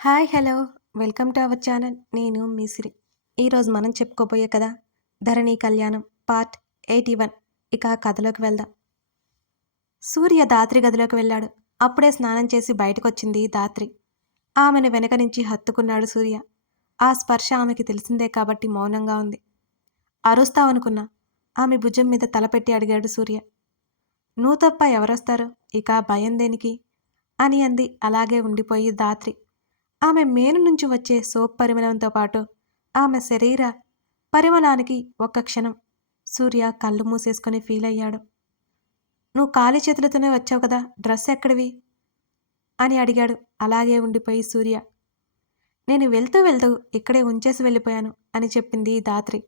Hi hello. Welcome to our channel. నేను మీసిరి ఈరోజు మనం చెప్పుకోబోయే కదా ధరణి కళ్యాణం పార్ట్ ఎయిటీ వన్. ఇక కథలోకి వెళ్దాం. సూర్య దాత్రి గదిలోకి వెళ్ళాడు. అప్పుడే స్నానం చేసి బయటకొచ్చింది దాత్రి. ఆమెను వెనక నుంచి హత్తుకున్నాడు సూర్య. ఆ స్పర్శ ఆమెకి తెలిసిందే కాబట్టి మౌనంగా ఉంది. అరుస్తావనుకున్నా. ఆమె భుజం మీద తలపెట్టి అడిగాడు సూర్య. నువ్వు తప్ప ఎవరొస్తారు? ఇక భయం దేనికి? అని అంది. అలాగే ఉండిపోయి దాత్రి. ఆమె మేను నుంచి వచ్చే సోప్ పరిమళంతో పాటు ఆమె శరీర పరిమళానికి ఒక్క క్షణం. సూర్య కళ్ళు మూసేసుకొని ఫీల్ అయ్యాడు. నువ్వు ఖాళీ చేతులతోనే వచ్చావు కదా డ్రెస్ ఎక్కడివి? అని అడిగాడు. అలాగే ఉండిపోయి సూర్య. నేను వెళ్తూ వెళ్తూ ఇక్కడే ఉంచేసి వెళ్ళిపోయాను అని చెప్పింది దాత్రి.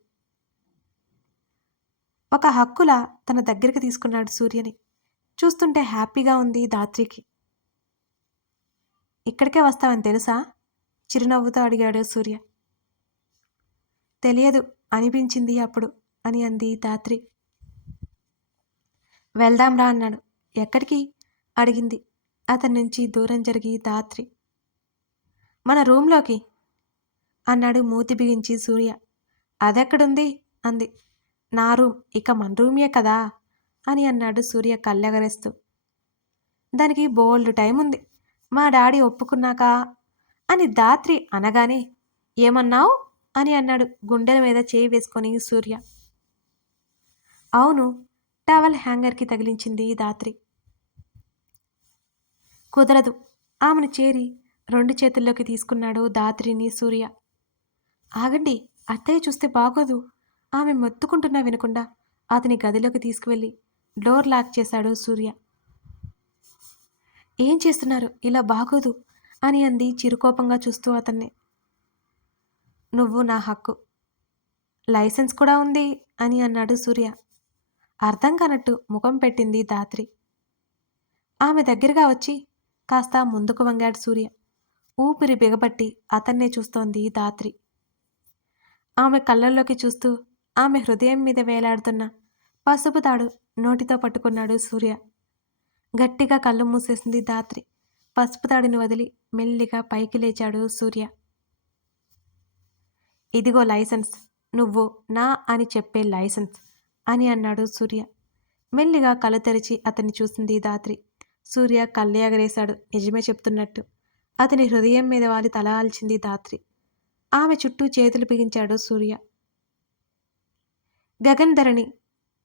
ఒక హక్కులా తన దగ్గరికి తీసుకున్నాడు సూర్యని. చూస్తుంటే హ్యాపీగా ఉంది దాత్రికి. ఇక్కడికే వస్తావని తెలుసా? చిరునవ్వుతో అడిగాడు సూర్య. తెలియదు అనిపించింది అప్పుడు అని అంది దాత్రి వెళ్దాంరా అన్నాడు. ఎక్కడికి? అడిగింది. అతని నుంచి దూరం జరిగి దాత్రి మన రూమ్లోకి? అన్నాడు మూతి బిగించి సూర్య. అదెక్కడుంది? అంది. నా రూమ్ ఇక మన రూమే కదా? అని అన్నాడు సూర్య కళ్ళెగరేస్తూ. దానికి బోల్డ్ టైం ఉంది మా డాడీ ఒప్పుకున్నాక? అని దాత్రి అనగానే ఏమన్నావు? అని అన్నాడు గుండెల మీద చేయి వేసుకొని సూర్య. అవును టవల్ హ్యాంగర్కి తగిలించింది దాత్రి. కుదరదు ఆమెను చేరి రెండు చేతుల్లోకి తీసుకున్నాడు దాత్రిని సూర్య. ఆగండి అత్తయ్య చూస్తే బాగోదు. ఆమె మొత్తుకుంటున్నా వినకుండా అతని గదిలోకి తీసుకువెళ్ళి డోర్ లాక్ చేశాడు సూర్య. ఏం చేస్తున్నారు? ఇలా బాగోదు అని అంది చిరుకోపంగా చూస్తూ అతన్ని. నువ్వు నా హక్కు. లైసెన్స్ కూడా ఉంది అని అన్నాడు సూర్య. అర్థం కానట్టు ముఖం పెట్టింది దాత్రి ఆమె దగ్గరగా వచ్చి కాస్త ముందుకు వంగాడు సూర్య. ఊపిరి బిగబట్టి అతన్నే చూస్తోంది దాత్రి ఆమె కళ్ళల్లోకి చూస్తూ ఆమె హృదయం మీద వేలాడుతున్న పసుపు తాడు నోటితో పట్టుకున్నాడు సూర్య. గట్టిగా కళ్ళు మూసేసింది దాత్రి పసుపు తాడిని వదిలి మెల్లిగా పైకి లేచాడు సూర్య. ఇదిగో లైసెన్స్. నువ్వు నా అని చెప్పే లైసెన్స్ అని అన్నాడు సూర్య. మెల్లిగా కళ్ళు తెరిచి అతన్ని చూసింది దాత్రి సూర్య కళ్ళు ఎగరేశాడు. నిజమే చెప్తున్నట్టు. అతని హృదయం మీద వాలి తల ఆల్చింది దాత్రి ఆమె చుట్టూ చేతులు బిగించాడు సూర్య. గగన్ ధరణి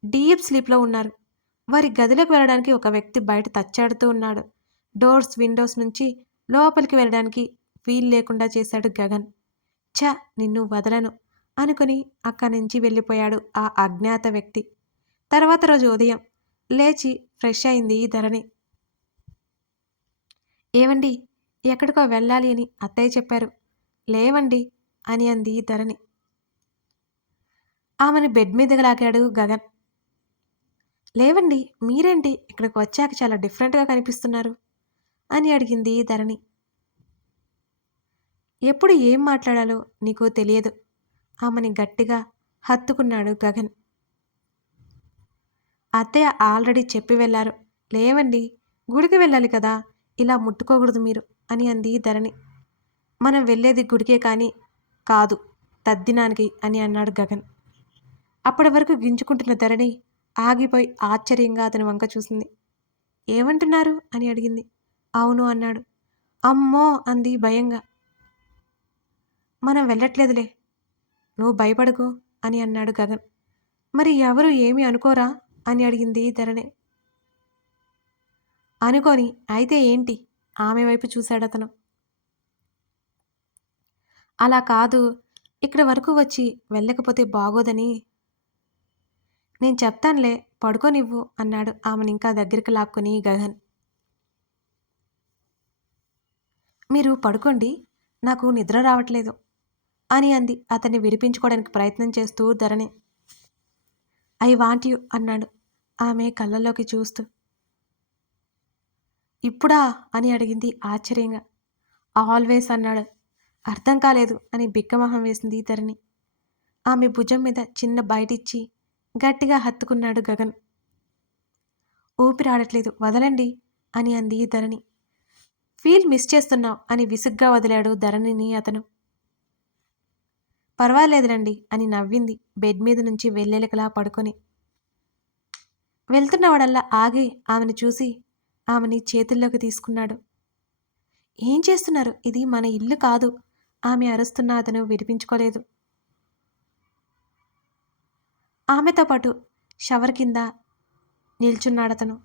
డీప్ స్లీప్లో ఉన్నారు. వారి గదిలోకి వెళ్ళడానికి ఒక వ్యక్తి బయట తచ్చాడుతూ ఉన్నాడు. డోర్స్ విండోస్ నుంచి లోపలికి వెళ్ళడానికి వీలు లేకుండా చేశాడు గగన్. ఛ నిన్ను వదలను అనుకుని అక్కడి నుంచి వెళ్ళిపోయాడు ఆ అజ్ఞాత వ్యక్తి. తర్వాత రోజు ఉదయం లేచి ఫ్రెష్ అయింది ఈ ధరణి. ఏవండి? ఎక్కడికో వెళ్ళాలి అని అత్తయ్య చెప్పారు. లేవండి అని అంది ధరణి. ఆమెను బెడ్ మీద లాగాడు గగన్. లేవండి మీరేంటి? ఇక్కడికి వచ్చాక చాలా డిఫరెంట్గా కనిపిస్తున్నారు అని అడిగింది ధరణి. ఎప్పుడు ఏం మాట్లాడాలో నీకు తెలియదు. ఆమెని గట్టిగా హత్తుకున్నాడు గగన్. అత్తయ్య ఆల్రెడీ చెప్పి వెళ్ళారు లేవండి గుడికి వెళ్ళాలి కదా ఇలా ముట్టుకోకూడదు మీరు అని అంది ధరణి. మనం వెళ్ళేది గుడికే కానీ కాదు తద్దినానికి అని అన్నాడు గగన్. అప్పటి వరకు గింజుకుంటున్న ధరణి ఆగిపోయి ఆశ్చర్యంగా అతని వంక చూసింది. ఏమంటున్నారు? అని అడిగింది. అవును అన్నాడు. అమ్మో అంది భయంగా. మనం వెళ్ళట్లేదులే. నువ్వు భయపడకు అని అన్నాడు గగన్. మరి ఎవరు ఏమి అనుకోరా? అని అడిగింది ధరణి. అనుకోని. అయితే ఏంటి? ఆమె వైపు చూశాడు అతను. అలా కాదు. ఇక్కడి వరకు వచ్చి వెళ్ళకపోతే బాగోదని నేను చెప్తానులే పడుకోనివ్వు అన్నాడు ఆమెను ఇంకా దగ్గరికి లాక్కుని గగన్. మీరు పడుకోండి నాకు నిద్ర రావట్లేదు అని అంది అతన్ని విడిపించుకోవడానికి ప్రయత్నం చేస్తూ ధరణి. ఐ వాంట్ యు అన్నాడు ఆమె కళ్ళల్లోకి చూస్తూ. ఇప్పుడా అని అడిగింది ఆశ్చర్యంగా. ఆల్వేస్ అన్నాడు. అర్థం కాలేదు అని బిక్కమొహం వేసింది ధరణి. ఆమె భుజం మీద చిన్న బయటిచ్చి గట్టిగా హత్తుకున్నాడు గగన్. ఊపిరాడట్లేదు వదలండి అని అంది ధరణి. ఫీల్ మిస్ చేస్తున్నావు అని విసుగ్గా వదిలాడు ధరణిని అతను. పర్వాలేదులండి అని నవ్వింది బెడ్ మీద నుంచి వెళ్ళేలకలా పడుకొని. వెళ్తున్నవాడల్లా ఆగి ఆమెను చూసి ఆమెని చేతుల్లోకి తీసుకున్నాడు. ఏం చేస్తున్నారు? ఇది మన ఇల్లు కాదు. ఆమె అరుస్తున్న అతను విడిపించుకోలేదు ఆమెతో పాటు షవర్ కింద నిల్చున్నాడతను.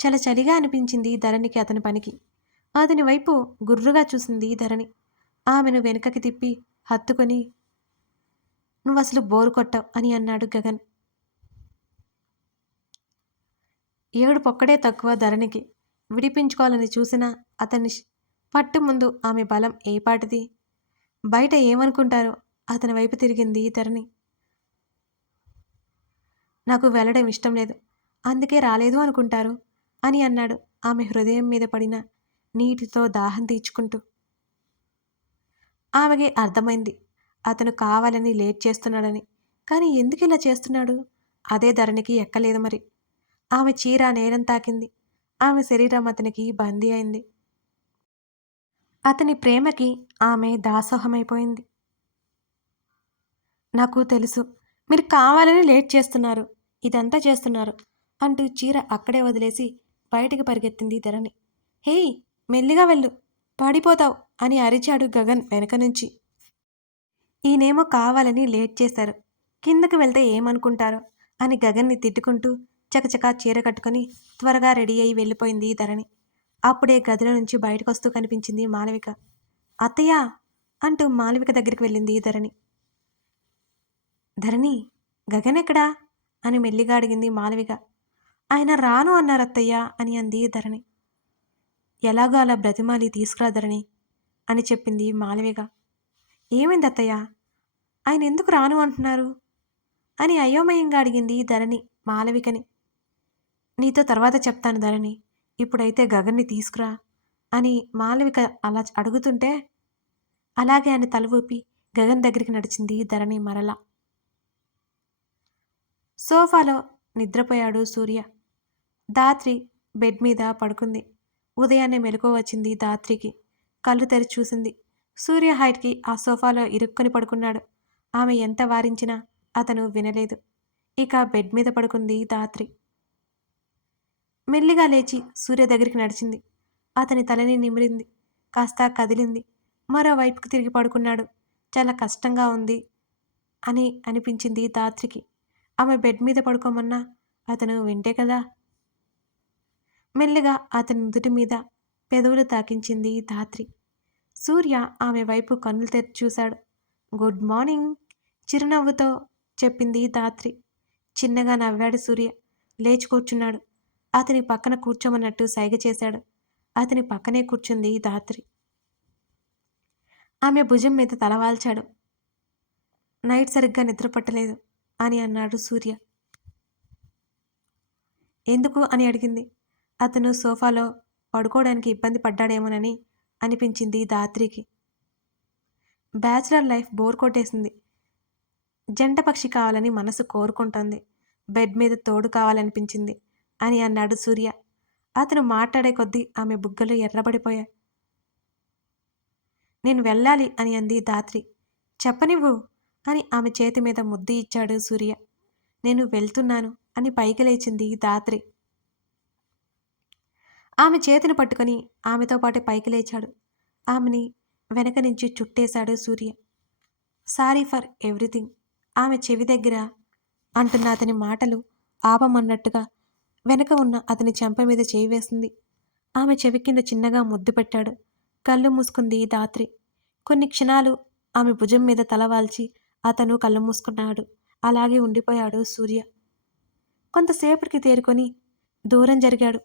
చాలా చలిగా అనిపించింది ధరణికి అతని పనికి. అతని వైపు గుర్రుగా చూసింది ధరణి. ఆమెను వెనుకకి తిప్పి హత్తుకొని నువ్వు అసలు బోరు కొట్టావు అని అన్నాడు గగన్. ఏడు పొక్కడే తక్కువ ధరణికి. విడిపించుకోవాలని చూసినా అతని పట్టు ముందు ఆమె బలం ఏపాటిది బయట ఏమనుకుంటారో అతని వైపు తిరిగింది ధరణి. నాకు వెళ్ళడం ఇష్టం లేదు. అందుకే రాలేదు అనుకుంటారు? అని అన్నాడు ఆమె హృదయం మీద పడిన నీటితో దాహం తీర్చుకుంటూ. ఆమెకి అర్థమైంది. అతను కావాలని లేట్ చేస్తున్నాడని. కానీ ఎందుకు ఇలా చేస్తున్నాడు? అదే ధరణికి ఎక్కలేదు మరి. ఆమె చీర నేరం తాకింది. ఆమె శరీరం అతనికి బందీ అయింది. అతని ప్రేమకి ఆమె దాసోహమైపోయింది. నాకు తెలుసు. మీరు కావాలని లేట్ చేస్తున్నారు. ఇదంతా చేస్తున్నారు అంటూ చీర అక్కడే వదిలేసి బయటికి పరిగెత్తింది ధరణి. హేయ్ మెల్లిగా వెళ్ళు. పడిపోతావు అని అరిచాడు గగన్ వెనక నుంచి. ఈయనేమో కావాలని లేట్ చేశారు. కిందకి వెళ్తే ఏమనుకుంటారో అని గగన్ని తిట్టుకుంటూ చకచకా చీర కట్టుకొని త్వరగా రెడీ అయి వెళ్ళిపోయింది ధరణి. అప్పుడే గదిలో నుంచి బయటకొస్తూ కనిపించింది మాలవిక. అత్తయ్య! అంటూ మాలవిక దగ్గరికి వెళ్ళింది ధరణి. ధరణి గగన్ ఎక్కడా? అని మెల్లిగా అడిగింది మాలవిక. ఆయన రాను అన్నారు అత్తయ్య అని అంది ధరణి. ఎలాగో అలా బ్రతిమాలి తీసుకురా ధరణి అని చెప్పింది మాలవిక. ఏమైంది అత్తయ్య ఆయన ఎందుకు రాను అంటున్నారు? అని అయోమయంగా అడిగింది ధరణి మాలవికని. నీతో తర్వాత చెప్తాను ధరణి. ఇప్పుడైతే గగన్ని తీసుకురా అని మాలవిక అలా అడుగుతుంటే అలాగే ఆయన తల ఊపి గగన్ దగ్గరికి నడిచింది ధరణి మరలా. సోఫాలో నిద్రపోయాడు సూర్య. దాత్రి బెడ్ మీద పడుకుంది. ఉదయాన్నే మెలకు వచ్చింది దాత్రికి కళ్ళు తెరిచి చూసింది. సూర్య హైట్కి ఆ సోఫాలో ఇరుక్కొని పడుకున్నాడు. ఆమె ఎంత వారించినా అతను వినలేదు. ఇక బెడ్ మీద పడుకుంది దాత్రి మెల్లిగా లేచి సూర్య దగ్గరికి నడిచింది. అతని తలని నిమిరింది. కాస్త కదిలింది. మరోవైపుకి తిరిగి పడుకున్నాడు. చాలా కష్టంగా ఉంది అని అనిపించింది దాత్రికి ఆమె బెడ్ మీద పడుకోమన్నా అతను వింటే కదా? మెల్లిగా అతని నుదుటి మీద పెదవులు తాకించింది ధాత్రి. సూర్య ఆమె వైపు కన్నులు తెరిచి చూశాడు. గుడ్ మార్నింగ్ చిరునవ్వుతో చెప్పింది ధాత్రి. చిన్నగా నవ్వాడు సూర్య. లేచి కూర్చున్నాడు. అతని పక్కన కూర్చోమన్నట్టు సైగ చేశాడు. అతని పక్కనే కూర్చుంది ధాత్రి. ఆమె భుజం మీద తలవాల్చాడు నైట్ సరిగ్గా నిద్రపట్టలేదు అని అన్నాడు సూర్య. ఎందుకు అని అడిగింది. అతను సోఫాలో పడుకోవడానికి ఇబ్బంది పడ్డాడేమోనని అనిపించింది దాత్రికి బ్యాచిలర్ లైఫ్ బోర్ కొట్టేసింది. జంట పక్షి కావాలని మనసు కోరుకుంటుంది. బెడ్ మీద తోడు కావాలనిపించింది అని అన్నాడు సూర్య. అతను మాట్లాడే కొద్దీ ఆమె బుగ్గలు ఎర్రబడిపోయాయి. నేను వెళ్ళాలి అని అంది దాత్రి చెప్పనివ్వు అని ఆమె చేతి మీద ముద్దు ఇచ్చాడు సూర్య. నేను వెళ్తున్నాను అని పైకి లేచింది దాత్రి ఆమె చేతిని పట్టుకొని ఆమెతో పాటు పైకి లేచాడు. ఆమెని వెనక నుంచి చుట్టేశాడు సూర్య. Sorry for everything. ఆమె చెవి దగ్గర అంటున్న అతని మాటలు ఆపమన్నట్టుగా వెనక ఉన్న అతని చెంప మీద చేయి వేసింది. ఆమె చెవి కింద చిన్నగా ముద్దు పెట్టాడు. కళ్ళు మూసుకుంది దాత్రి కొన్ని క్షణాలు ఆమె భుజం మీద తలవాల్చి అతను కళ్ళు మూసుకున్నాడు. అలాగే ఉండిపోయాడు సూర్య. కొంతసేపటికి తేరుకొని దూరం జరిగాడు.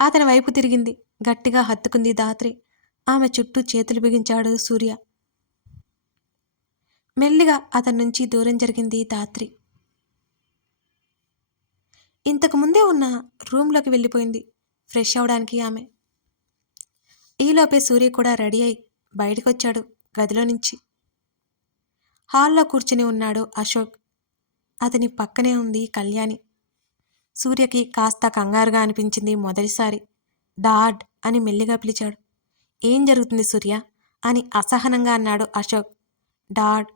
అతని వైపు తిరిగింది. గట్టిగా హత్తుకుంది దాత్రి ఆమె చుట్టూ చేతులు బిగించాడు సూర్య. మెల్లిగా అతని నుంచి దూరం జరిగింది దాత్రి ఇంతకు ముందే ఉన్న రూమ్లోకి వెళ్ళిపోయింది. ఫ్రెష్ అవడానికి ఆమె. ఈలోపే సూర్య కూడా రెడీ అయి బయటకొచ్చాడు. గదిలో నుంచి. హాల్లో కూర్చుని ఉన్నాడు అశోక్. అతని పక్కనే ఉంది కళ్యాణి. సూర్యకి కాస్త కంగారుగా అనిపించింది మొదటిసారి. డాడ్ అని మెల్లిగా పిలిచాడు. ఏం జరుగుతుంది సూర్య? అని అసహనంగా అన్నాడు అశోక్. డాడ్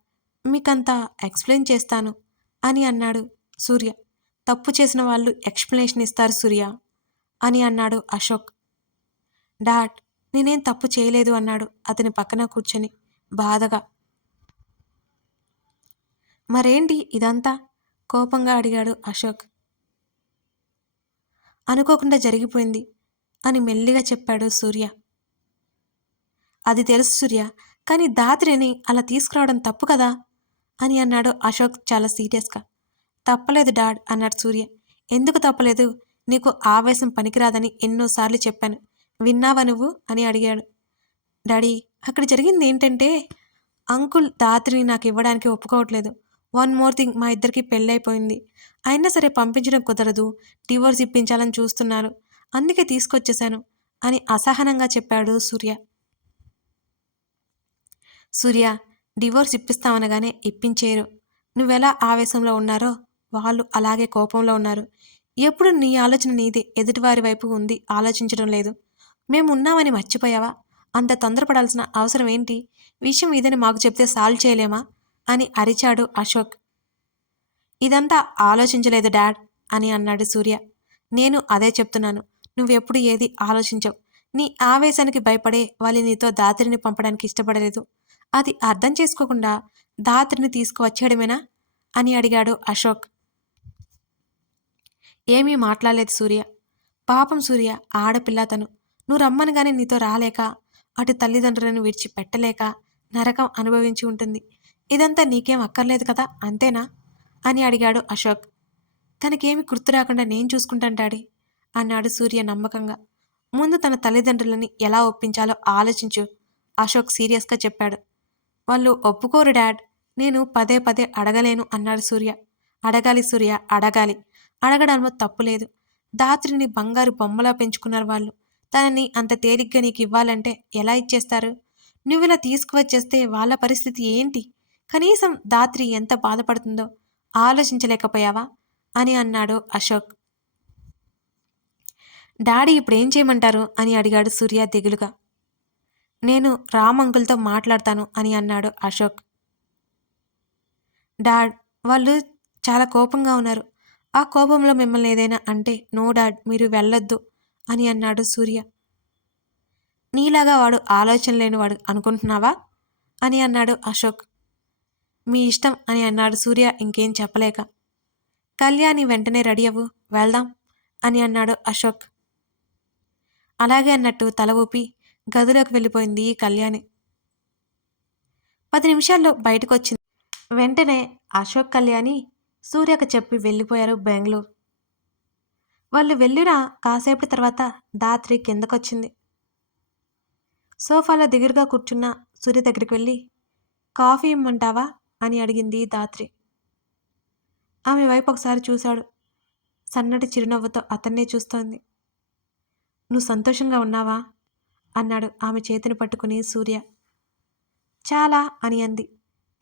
మీకంతా ఎక్స్ప్లెయిన్ చేస్తాను అని అన్నాడు సూర్య. తప్పు చేసిన వాళ్ళు ఎక్స్ప్లెనేషన్ ఇస్తారు సూర్య అని అన్నాడు అశోక్. డాడ్ నేనేం తప్పు చేయలేదు అన్నాడు అతని పక్కన కూర్చొని. బాధగా. మరేంటి ఇదంతా? కోపంగా అడిగాడు అశోక్. అనుకోకుండా జరిగిపోయింది అని మెల్లిగా చెప్పాడు సూర్య. అది తెలుసు సూర్య కానీ దాత్రిని అలా తీసుకురావడం తప్పు కదా? అని అన్నాడు అశోక్ చాలా సీరియస్గా. తప్పలేదు డాడ్ అన్నాడు సూర్య. ఎందుకు తప్పలేదు? నీకు ఆవేశం పనికిరాదని ఎన్నోసార్లు చెప్పాను. విన్నావా నువ్వు? అని అడిగాడు. డాడీ అక్కడ జరిగింది ఏంటంటే అంకుల్ దాత్రిని నాకు ఇవ్వడానికి ఒప్పుకోవట్లేదు. వన్ మోర్ థింగ్ మా ఇద్దరికి పెళ్ళైపోయింది. అయినా సరే పంపించడం కుదరదు. డివోర్స్ ఇప్పించాలని చూస్తున్నారు. అందుకే తీసుకొచ్చేశాను అని అసహనంగా చెప్పాడు సూర్య. సూర్య డివోర్స్ ఇప్పిస్తామనగానే ఇప్పించేరు నువ్వెలా ఆవేశంలో ఉన్నారో వాళ్ళు అలాగే కోపంలో ఉన్నారు. ఎప్పుడు నీ ఆలోచన నీదే. ఎదుటివారి వైపు ఉంది. ఆలోచించడం లేదు. మేము ఉన్నామని మర్చిపోయావా? అంత తొందరపడాల్సిన అవసరం ఏంటి? విషయం ఇదని మాకు చెప్తే సాల్వ్ చేయలేమా? అని అరిచాడు అశోక్. ఇదంతా ఆలోచించలేదు డాడ్ అని అన్నాడు సూర్య. నేను అదే చెప్తున్నాను. నువ్వెప్పుడు ఏది ఆలోచించవు. నీ ఆవేశానికి భయపడే వాళ్ళు నీతో దాత్రిని పంపడానికి ఇష్టపడలేదు. అది అర్థం చేసుకోకుండా దాత్రిని తీసుకువచ్చేయడమేనా? అని అడిగాడు అశోక్. ఏమీ మాట్లాడలేదు సూర్య. పాపం సూర్య ఆడపిల్ల తను. నువ్వు రమ్మనగానే నీతో రాలేక అటు తల్లిదండ్రులను విడిచిపెట్టలేక నరకం అనుభవించి ఉంటుంది. ఇదంతా నీకేం అక్కర్లేదు కదా అంతేనా? అని అడిగాడు అశోక్. తనకేమి గుర్తు రాకుండా నేను చూసుకుంటాను డాడీ అన్నాడు సూర్య నమ్మకంగా. ముందు తన తల్లిదండ్రులని ఎలా ఒప్పించాలో ఆలోచించు అశోక్ సీరియస్గా చెప్పాడు. వాళ్ళు ఒప్పుకోరు డాడ్ నేను పదే పదే అడగలేను అన్నాడు సూర్య. అడగాలి సూర్య అడగాలి. అడగడంలో తప్పులేదు దాత్రిని బంగారు బొమ్మలా పెంచుకున్నారు వాళ్ళు. తనని అంత తేలిగ్గా నీకు ఇవ్వాలంటే ఎలా ఇచ్చేస్తారు? నువ్వు ఇలా తీసుకువచ్చేస్తే వాళ్ళ పరిస్థితి ఏంటి? కనీసం దాత్రి ఎంత బాధపడుతుందో ఆలోచించలేకపోయావా? అని అన్నాడు అశోక్. డాడీ ఇప్పుడు ఏం చేయమంటారు? అని అడిగాడు సూర్య దిగులుగా. నేను రామ్ అంకుల్తో మాట్లాడతాను అని అన్నాడు అశోక్. డాడ్ వాళ్ళు చాలా కోపంగా ఉన్నారు. ఆ కోపంలో మిమ్మల్ని ఏదైనా అంటే నో డాడ్ మీరు వెళ్ళొద్దు. అని అన్నాడు సూర్య. నీలాగా వాడు ఆలోచన లేనివాడు అనుకుంటున్నావా? అని అన్నాడు అశోక్. మీ ఇష్టం అని అన్నాడు సూర్య ఇంకేం చెప్పలేక. కళ్యాణి వెంటనే రెడీ అవ్వు వెళ్దాం అని అన్నాడు అశోక్. అలాగే అన్నట్టు తల ఊపి గదిలోకి వెళ్ళిపోయింది కళ్యాణి. పది నిమిషాల్లో బయటకు వచ్చింది వెంటనే అశోక్ కళ్యాణి సూర్యకు చెప్పి వెళ్ళిపోయారు బెంగళూరు. వాళ్ళు వెళ్ళిన కాసేపటి తర్వాత దాత్రి కిందకొచ్చింది. సోఫాలో దిగురుగా కూర్చున్న సూర్య దగ్గరికి వెళ్ళి కాఫీ ఇమ్మంటావా? అని అడిగింది దాత్రి ఆమె వైపు ఒకసారి చూశాడు. సన్నటి చిరునవ్వుతో అతన్నే చూస్తోంది. నువ్వు సంతోషంగా ఉన్నావా? అన్నాడు ఆమె చేతిని పట్టుకుని సూర్య. చాలా అని అంది.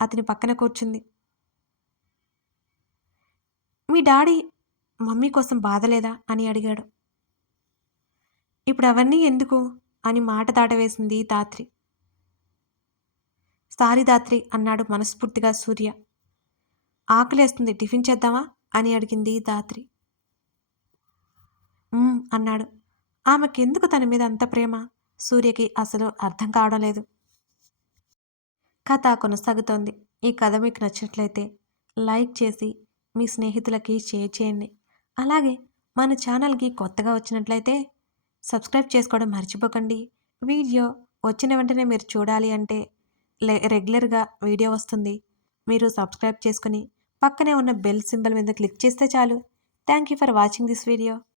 అతని పక్కన కూర్చుంది. మీ డాడీ మమ్మీ కోసం బాధలేదా? అని అడిగాడు. ఇప్పుడు అవన్నీ ఎందుకు? అని మాట దాటవేసింది దాత్రి. సారీ దాత్రి అన్నాడు మనస్ఫూర్తిగా సూర్య. ఆకలేస్తుంది టిఫిన్ చేద్దామా? అని అడిగింది దాత్రి. అన్నాడు. ఆమెకెందుకు తన మీద అంత ప్రేమ? సూర్యకి అసలు అర్థం కావడం లేదు. కథ కొనసాగుతోంది. ఈ కథ మీకు నచ్చినట్లయితే లైక్ చేసి మీ స్నేహితులకి షేర్ చేయండి. అలాగే మన ఛానల్కి కొత్తగా వచ్చినట్లయితే సబ్స్క్రైబ్ చేసుకోవడం మర్చిపోకండి. వీడియో వచ్చిన వెంటనే మీరు చూడాలి అంటే రెగ్యులర్గా వీడియో వస్తుంది. మీరు సబ్స్క్రైబ్ చేసుకుని పక్కనే ఉన్న బెల్ సింబల్ మీద క్లిక్ చేస్తే చాలు. Thank you for watching this video.